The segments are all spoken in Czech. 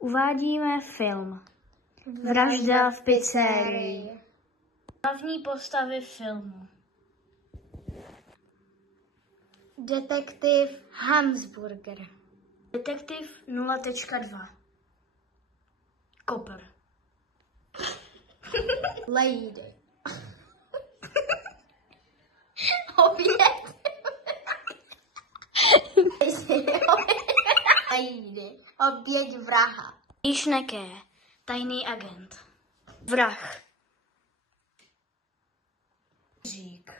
Uvádíme film Vražda v pizzerii. Hlavní postavy filmu: detektiv Hamsburger, detektiv 0.2, Kopr, Lady, oběť vraha, Jíšneké, tajný agent, vrah, Řík,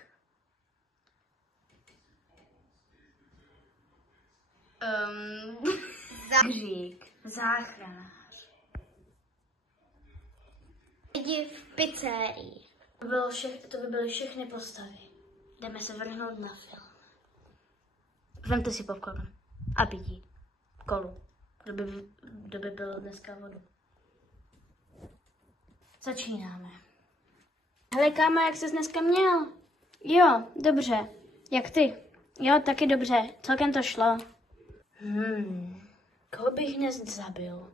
Řík, záchranář, lidi v pizzerii. To by byly všechny postavy. Jdeme se vrhnout na film. Vemte si popcorn a pití. Kolu. Kdo by byl dneska vodu. Začínáme. Hele, kámo, jak jsi dneska měl? Jo, dobře. Jak ty? Jo, taky dobře. Celkem to šlo. Koho bych dnes zabil?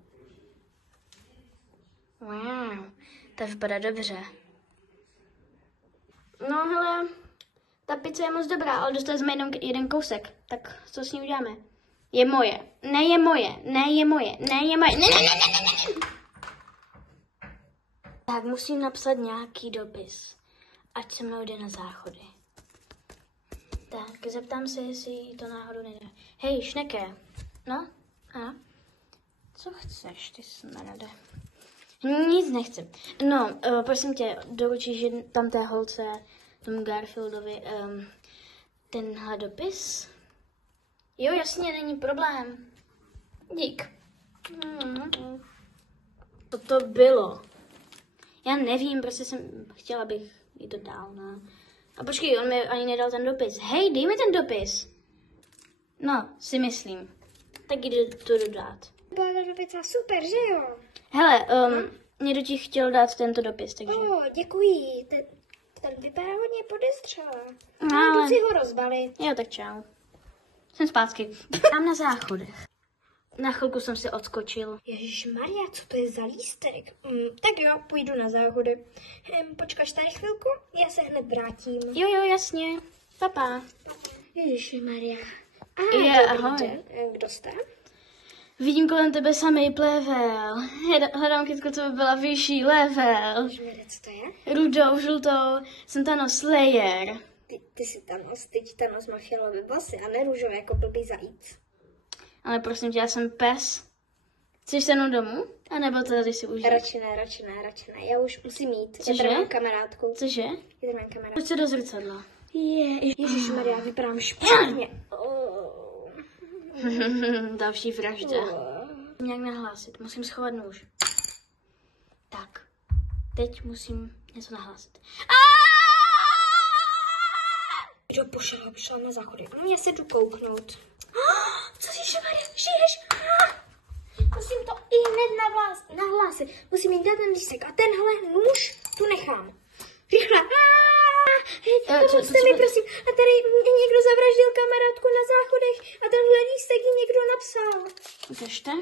Wow, to vypadá dobře. No hele, ta pizza je moc dobrá, ale dostali jsme jenom jeden kousek. Tak co s ní uděláme? Je moje. Ne je moje. Ne je moje. Ne je moje. Ne. Tak musím napsat nějaký dopis. Ať se mnou jde na záchody. Tak, zeptám se, jestli to náhodou nejde. Hej, Šneké. No? Ano? Co chceš, ty smrade? Nic nechci. No, prosím tě, doručíš tam té holce, tomu Garfieldovi, tenhle dopis? Jo, jasně, není problém. Dík. Co to bylo? Já nevím, prostě jsem chtěla, abych jí to dal, no. A počkej, on mi ani nedal ten dopis. Hej, dej mi ten dopis. No, si myslím. Tak jde to dodat. Byla ta dopica super, že jo? Hele, někdo ti chtěl dát tento dopis, takže... Děkuji. Ten vypadá hodně podezřelé. Ale... Jdu si ho rozbalit. Jo, tak čau. Jsem zpátky. Tam na záchodech. Na chvilku jsem si odskočil. Ježišmarja, co to je za lístek? Tak jo, půjdu na záchody. Počkaš tady chvilku? Já se hned vrátím. Jo, jasně. Papa. Ježišmarja. Ahoj. Kdo jste? Vidím kolem tebe samý plevel. Hledám kytku, co by byla vyšší level. Ježišmarja, co to je? Rudou, žlutou, jsem Thanos Slayer. Ty jsi Thanos, teď Thanos má fialové vlasy a ne růžové jako blbý zajíc. Ale prosím tě, já jsem pes. Chceš se mnou domů? A nebo tady si užít? Radši ne. Já už musím jít. Cože? Já tady mám kamarádku. Cože? Já tady mám kamarádku. Pojď se do zrcadla. Ježišmarja, vypadám špatně. Další vražda. Nějak nahlásit. Musím schovat nůž. Tak. Teď musím něco nahlásit. Kdo pošla na záchody? Já se jdu kouknout. Co ježišmarja, žiješ? Musím to i hned nahlásit. Musím jít dát ten lístek a tenhle nůž tu nechám. Rychle. Pomozte mi, prosím. A tady někdo zavraždil kamarádku na záchodech a tenhle lístek ji někdo napsal. Ukažte.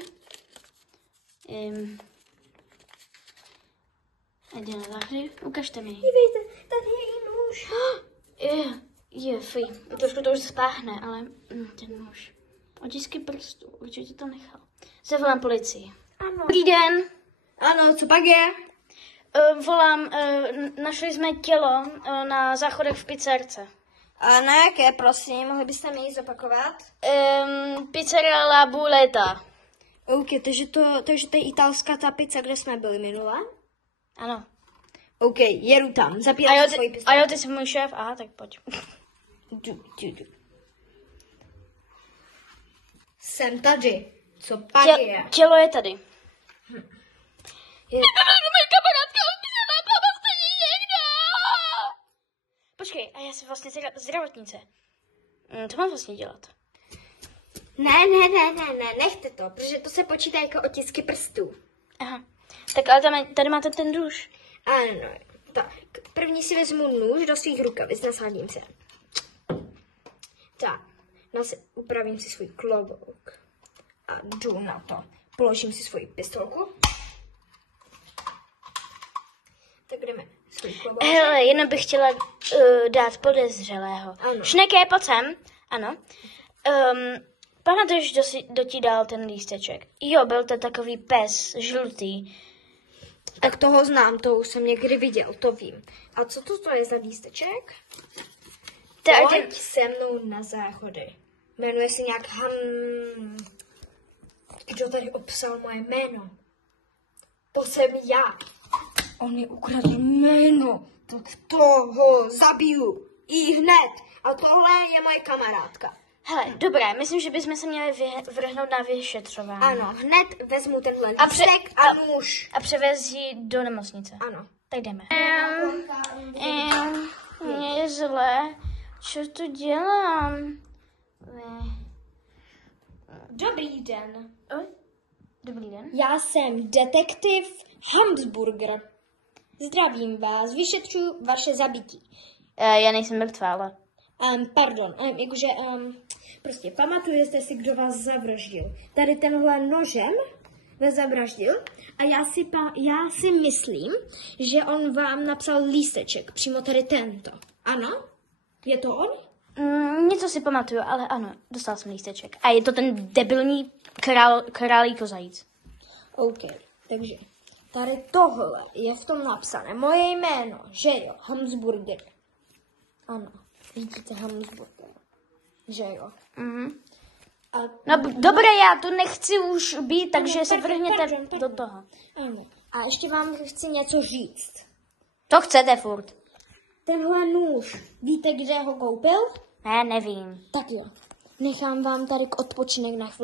Jde na záchody. Ukažte mi. Dívejte, tady je i nůž. Fuj. Trošku to už spáhne, ale ten nůž. Otisky prstů. Určitě to nechal. Zavolám policii. Ano. Dobrý den. Ano, co pak je? Volám, našli jsme tělo na záchodech v pizzerce. A na jaké, prosím? Mohli byste mi ji zopakovat? Pizzeria La Buleta. OK, takže to je italská ta pizza, kde jsme byli minule? Ano. OK, jedu tam. Zapírat svoji pizzu. A jo, ty jsi můj šéf? Aha, tak pojď. Jdu. Jsem tady. Co pak je? Tělo je tady. Počkej, a já jsem vlastně zdravotnice. Co mám vlastně dělat? Ne, nechte to, protože to se počítá jako otisky prstů. Aha, tak ale tady máte ten nůž. Ano, tak, první si vezmu nůž do svých rukavic, nasadím se. Tak, upravím si svůj klobouk a jdu na to. Položím si svoji pistolku. Tak jdeme. Hele, jenom bych chtěla dát podezřelého. Ano. Šneke, pojď sem. Ano. Pamatuješ, kdo ti dal ten lísteček? Jo, byl to takový pes, žlutý. Tak toho znám, to už jsem někdy viděl, to vím. A co to je za lísteček? Pojď se mnou na záchody. Jmenuje se nějak Kdo tady obsal moje jméno? To jsem já. On mi ukradl jméno, tak toho zabiju i hned. A tohle je moje kamarádka. Hele, dobré, myslím, že bychom se měli vrhnout na vyšetřování. Ano, hned vezmu tenhle lístek a nůž. A převez ji do nemocnice. Ano. Tak jdeme. Mně je zle. Co tu dělám? Dobrý den. Dobrý den. Já jsem detektiv Hamsburger. Zdravím vás, vyšetřuji vaše zabití. Já nejsem mrtvá, ale... Prostě pamatujete si, kdo vás zavraždil. Tady tenhle nožem vás zavraždil a já si myslím, že on vám napsal lísteček, přímo tady tento. Ano? Je to on? Něco si pamatuju, ale ano, dostal jsem lísteček. A je to ten debilní králík zajíc. OK, takže tady tohle je v tom napsané. Moje jméno, že jo, Hamsburger. Ano, vidíte Hamsburger, že jo. A no dobré, já tu nechci už být, takže se vrhněte do toho. Ano. A ještě vám chci něco říct. To chcete furt. Tenhle nůž, víte, kde ho koupil? Ne, nevím. Tak jo. Nechám vám tady k odpočinek na chvilku.